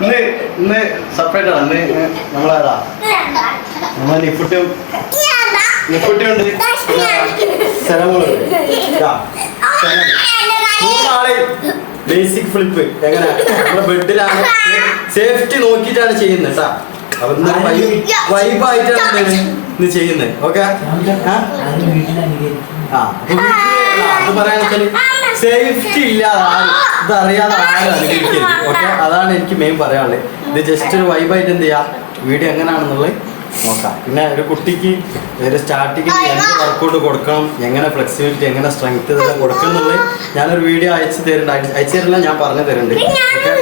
ഇന്ന് ഇന്ന് സെപ്പറേറ്റ് ആണ്. ഇന്ന് നമ്മളാരാ? നമ്മളെ നിഫുട്ടും നിഫുട്ടുണ്ട് മൂന്നാളെ ബേസിക് ഫ്ലിപ്പ് എങ്ങനെ? നമ്മുടെ ബെഡിലാണ് സേഫ്റ്റി നോക്കിയിട്ടാണ് ചെയ്യുന്നത് കേട്ടാ അപ്പൊ ഇന്ന് വൈബായിട്ടാണ് ഇന്ന് ചെയ്യുന്നത്. ഓക്കെ ആ, അത് പറയാന്ന് വെച്ചാൽ സേഫ്റ്റി ഇല്ലാതെ ആരും ആരും ഓക്കെ അതാണ് എനിക്ക് മെയിൻ പറയാനുള്ളത് ഇത് ജസ്റ്റ് ഒരു വൈബായിട്ട് എന്ത് ചെയ്യാ? വീഡിയോ എങ്ങനെയാണെന്നുള്ളത് നോക്കാം. പിന്നെ ഒരു കുട്ടിക്ക് ഒരു സ്റ്റാർട്ടിങ് എന്ത് വർക്കൗട്ട് കൊടുക്കണം എങ്ങനെ ഫ്ലെക്സിബിലിറ്റി എങ്ങനെ സ്ട്രെങ്ത് ഇതെല്ലാം കൊടുക്കണം എന്നുള്ളത് ഞാനൊരു വീഡിയോ അയച്ചു തരുന്നുണ്ട്. അയച്ച് തരില്ല ഞാൻ പറഞ്ഞു തരുന്നുണ്ട്.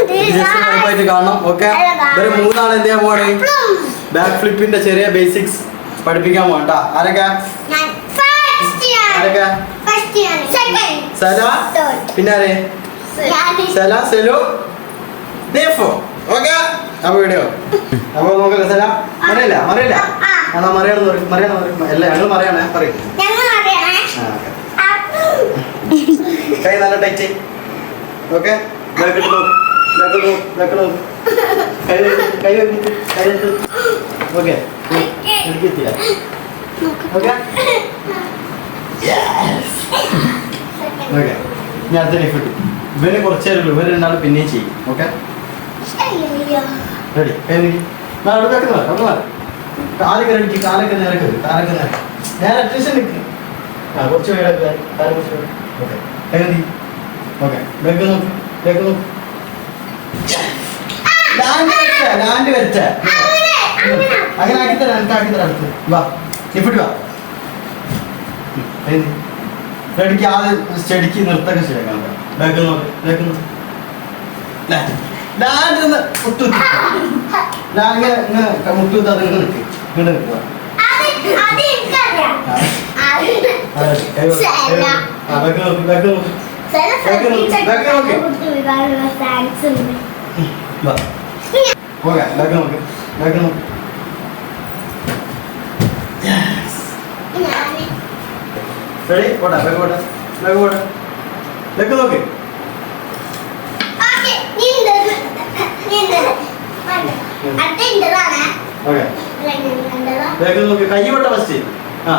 ഓക്കെ ജസ്റ്റ് വൈബായിട്ട് കാണണം. ഓക്കെ ഇവർ മൂന്നാൾ എന്ത് ചെയ്യാൻ പോവാണ്? ബാക്ക് ഫ്ലിപ്പിന്റെ ചെറിയ ബേസിക്സ് പഠിപ്പിക്കാൻ പോകണ്ട ആരൊക്കെ? ആരൊക്കെ? സല പിന്നെ ആരെ? സല സെലു. ദേഫോ. ഓക്കെ? അപ്പൊ വീഡിയോ അപ്പൊ നോക്കല്ലേ സലാം? മറിയില്ല മറിയില്ല. എന്നാ മറിയാണെന്ന് പറയും മറിയാണെന്ന് പറയും അല്ല ഞങ്ങൾ മറിയാണേ പറയും. കൈ നല്ല ടൈറ്റ് ഓക്കെ? ഓക്കെ. ഓക്കെ? ഞാൻ അടുത്ത ലൈഫ് ഇട്ടു ഇവർ കുറച്ച് നേരം ഇവർ രണ്ടാളും പിന്നെയും ചെയ്യും. ഓക്കെ റെഡി കൈ നീക്കി നാ അവിടെ വെക്കുന്ന അവിടെ മാറി കാലൊക്കെ റെഡിക്ക് കാലൊക്കെ നേരക്ക് കാലൊക്കെ നേരെ. നേരെ അറ്റ്ലീസ്റ്റ് നിൽക്കും ആ കുറച്ച് പേരൊക്കെ കാൽ കുറച്ച് പേര്. ഓക്കെ കൈ നീക്കി. ഓക്കെ ബാക്ക് നോക്ക്. ബാക്ക് നോക്ക് ലാൻഡ് വരച്ച ലാൻഡ് വരച്ച അങ്ങനെ ആക്കി തരാം എനിക്ക് ആക്കി തരാം അടുത്ത്. വാ. ഇപ്പിട്ട് വാ. റെഡിക്ക് ആദ്യം സ്റ്റഡിക്ക് നിർത്തൊക്കെ ശരിയാക്കാം ബാക്ക് നോക്ക് ബാക്ക് നോക്ക്. മുട്ടു ഇങ്ങനെ ഇങ്ങനെ മുട്ടു അത് ഇങ്ങനെ നിൽക്ക് ഇങ്ങനെ നിൽക്കുക റെഡി പോട്ടെ ബാക്ക് പോട്ടെ ബാക്ക് പോട്ടെ ബാക്ക് നോക്കി. നോക്ക്. കൈ പോട്ടെ ഫസ്റ്റ് ആ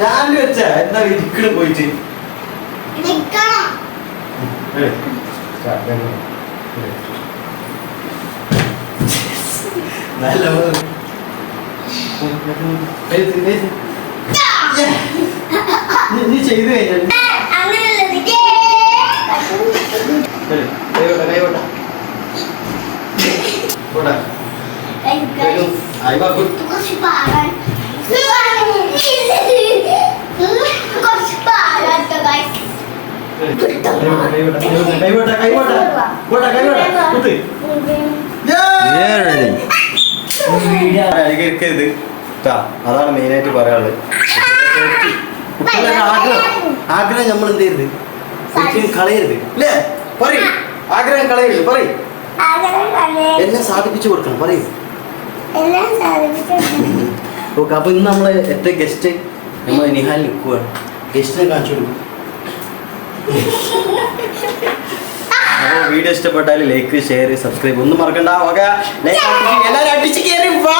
ഞാൻ വെച്ച എന്താ ഇരിക്കണ് പോയിട്ട്? Ready? നല്ല. നീ- ചെയ്തു കഴിഞ്ഞാൽ Ready? കൈ വിട്ടാ, കൈ വിട്ടാ. പോട്ടെ. കൈ നോക്ക്. ആയി വാ, good. കുറച്ച് പാടാൻ കുറച്ച് പാടാട്ടോ ഗൈസ് Ready? കൈ വിട്ടാ, കൈ വിട്ടാ, കൈ വിട്ടാ, കൈ വിട്ടാ, കൈ വിട്ടാ. പോട്ടെ, കൈ വിട്ടാ. കുത്ത്. Yeah! വീഡിയോ അനുകരിക്കരുത് ട്ടാ, അതാണ് മെയിനായിട്ട് പറയാനുള്ളത് ആഗ്രഹം നമ്മൾ എന്ത് ചെയ്യരുത് ഒരിക്കലും കളയരുത് അല്ലേ പറയും ആഗ്രഹം കളയരുത് പറയും എല്ലാം സാധിപ്പിച്ചു കൊടുക്കണം പറയും ഓക്കെ അപ്പൊ ഇന്ന് നമ്മൾ എത്ര ഗസ്റ്റ് നമ്മൾ നിഹാൽ നിൽക്കുകയാണ് ഗസ്റ്റിനെ കാണിച്ചു കൊടുക്കും അപ്പോൾ വീഡിയോ ഇഷ്ടപ്പെട്ടാൽ ലൈക്ക് ഷെയർ സബ്സ്ക്രൈബ് ഒന്നും മറക്കണ്ട. ഓക്കെ? എല്ലാവരും അടിച്ച് കയറി വാ.